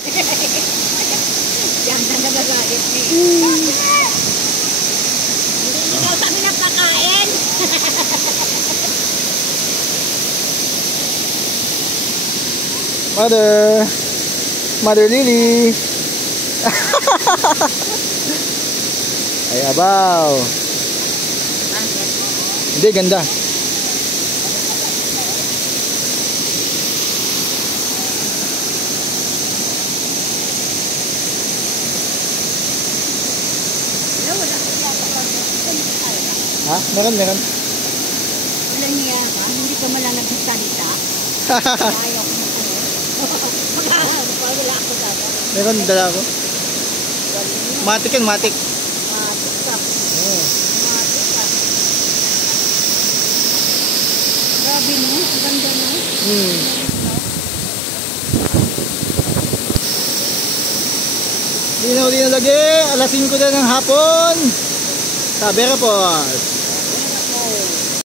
Yan na nagagalit eh. Hindi daw kami napakain. Mother Lily. Ay, abaw. Hindi, ganda. Ha? Meron. Walang niya ka? Hindi ka malang nagsasalita? Ayaw ko na wala ako dada. Meron, dala ako. Matik yan, matik. Matik ka. Oh. Matik ka. Grabe no? Ang ganda no? Di na lagi. Alas 5 na ng hapon. Sa Vera Falls.